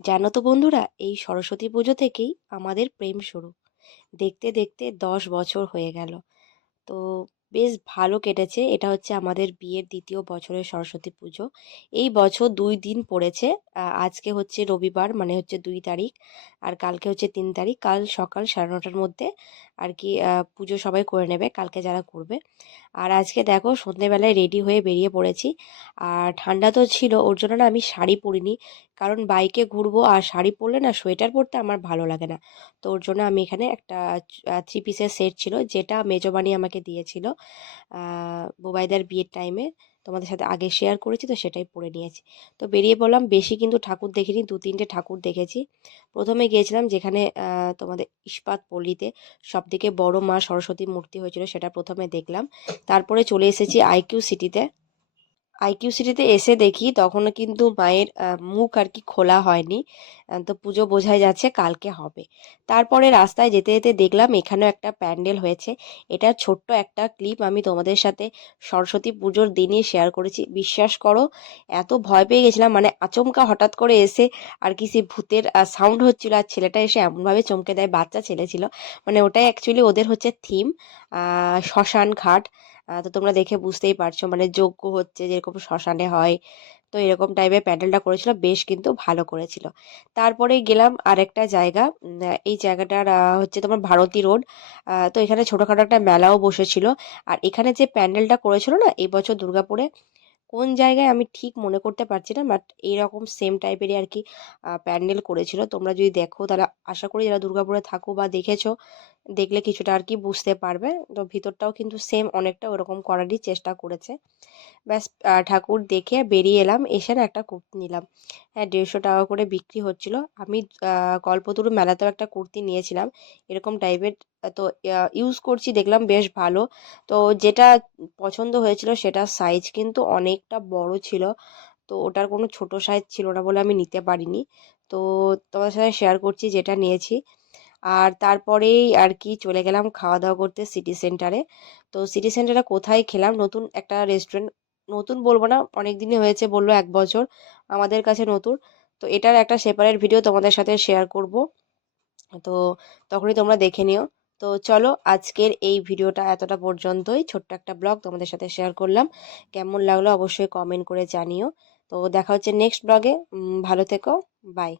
জানো তো বন্ধুরা, এই সরস্বতী পুজো থেকেই আমাদের প্রেম শুরু। দেখতে দেখতে 10 বছর হয়ে গেল। তো বেশ ভালো কেটেছে। এটা হচ্ছে আমাদের বিয়ের দ্বিতীয় বছরের সরস্বতী পুজো। এই বছর 2 দিন পড়েছে। আজকে হচ্ছে রবিবার, মানে হচ্ছে 2 তারিখ, আর কালকে হচ্ছে 3 তারিখ। কাল সকাল 9:30টার মধ্যে আর কি পুজো সবাই করে নেবে, কালকে যারা করবে। আর আজকে দেখো সন্ধেবেলায় রেডি হয়ে বেরিয়ে পড়েছি। আর ঠান্ডা তো ছিল, ওর জন্য না আমি শাড়ি পরিনি, কারণ বাইকে ঘুরবো আর শাড়ি পরলে না সোয়েটার পরতে আমার ভালো লাগে না। তো ওর জন্য আমি এখানে একটা 3 পিসের সেট ছিল, যেটা মেজবানি আমাকে দিয়েছিল বুবাইদার বিয়ের টাইমে। তোমাদের সাথে আগে শেয়ার করেছি, তো সেটাই পরে নিয়েছি। তো বেরিয়ে পড়লাম। বেশি কিন্তু ঠাকুর দেখিনি, 2-3টে ঠাকুর দেখেছি। প্রথমে গিয়েছিলাম যেখানে তোমাদের ইস্পাত পল্লীতে সব থেকে বড় মা সরস্বতী মূর্তি হয়েছিল, সেটা প্রথমে দেখলাম। তারপরে চলে এসেছি আইকিউ সিটিতে। আইকিউ সিটিতে এসে দেখি তখনও কিন্তু মায়ের মুখ আর কি খোলা হয়নি। তো পুজো বোঝাই যাচ্ছে কালকে হবে। তারপরে রাস্তায় যেতে যেতে দেখলাম এখানেও একটা প্যান্ডেল হয়েছে। এটা ছোট্ট একটা ক্লিপ আমি তোমাদের সাথে সরস্বতী পুজোর দিনই শেয়ার করেছি। বিশ্বাস করো, এত ভয় পেয়ে গেছিলাম, মানে আচমকা হঠাৎ করে এসে আর কি সে ভূতের সাউন্ড হচ্ছিল, আর ছেলেটা এসে এমনভাবে চমকে দেয়, বাচ্চা ছেলে ছিল। মানে ওটাই অ্যাকচুয়ালি ওদের হচ্ছে থিম, শ্মশান ঘাট। তো তোমরা দেখে বুঝতেই পারছো, মানে যজ্ঞ হচ্ছে যেরকম শ্মশানে হয়। তো এরকম টাইপের প্যান্ডেলটা করেছিল, বেশ কিন্তু ভালো করেছিল। তারপরে গেলাম আরেকটা জায়গা। এই জায়গাটার হচ্ছে তোমার ভারতী রোড। তো এখানে ছোটখাটো একটা মেলাও বসেছিল। আর এখানে যে প্যান্ডেলটা করেছিল না এই বছর দুর্গাপুরে, কোন জায়গায় আমি ঠিক মনে করতে পারছি না, বাট এইরকম সেম টাইপেরই আর কি প্যান্ডেল করেছিল। তোমরা যদি দেখো তাহলে আশা করি যারা দুর্গাপুরে থাকো বা দেখেছো, দেখলে কিছুটা আর কি বুঝতে পারবে। তো ভিতরটাও কিন্তু সেম অনেকটা ওরকম করারই চেষ্টা করেছে। ব্যাস, ঠাকুর দেখে বেরিয়ে এলাম। এসে না একটা কুর্তি নিলাম। হ্যাঁ, 150 টাকা করে বিক্রি হচ্ছিল। আমি কল্পতরু মেলাতেও একটা কুর্তি নিয়েছিলাম এরকম টাইপের। তো ইউজ করছি, দেখলাম বেশ ভালো। তো যেটা পছন্দ হয়েছিল সেটা সাইজ কিন্তু অনেকটা বড় ছিল। তো ওটার কোনো ছোট সাইজ ছিল না বলে আমি নিতে পারিনি। তো তোমাদের সাথে শেয়ার করছি যেটা নিয়েছি। আর তারপরেই আর কি চলে গেলাম খাওয়া দাওয়া করতে সিটি সেন্টারে। তো সিটি সেন্টারে কোথায় খেলাম, নতুন একটা রেস্টুরেন্ট। নতুন বলবো না, অনেক দিনই হয়েছে, বললো 1 বছর, আমাদের কাছে নতুন। তো এটার একটা সেপারেট ভিডিও তোমাদের সাথে শেয়ার করব। তো তখনই তোমরা দেখে নিও। তো চলো, আজকের এই ভিডিওটা এতটা পর্যন্তই, ছোট্ট একটা ব্লগ তোমাদের সাথে শেয়ার করলাম। কেমন লাগলো অবশ্যই কমেন্ট করে জানিও। তো দেখা হচ্ছে নেক্সট ব্লগে। ভালো থেকো। বাই।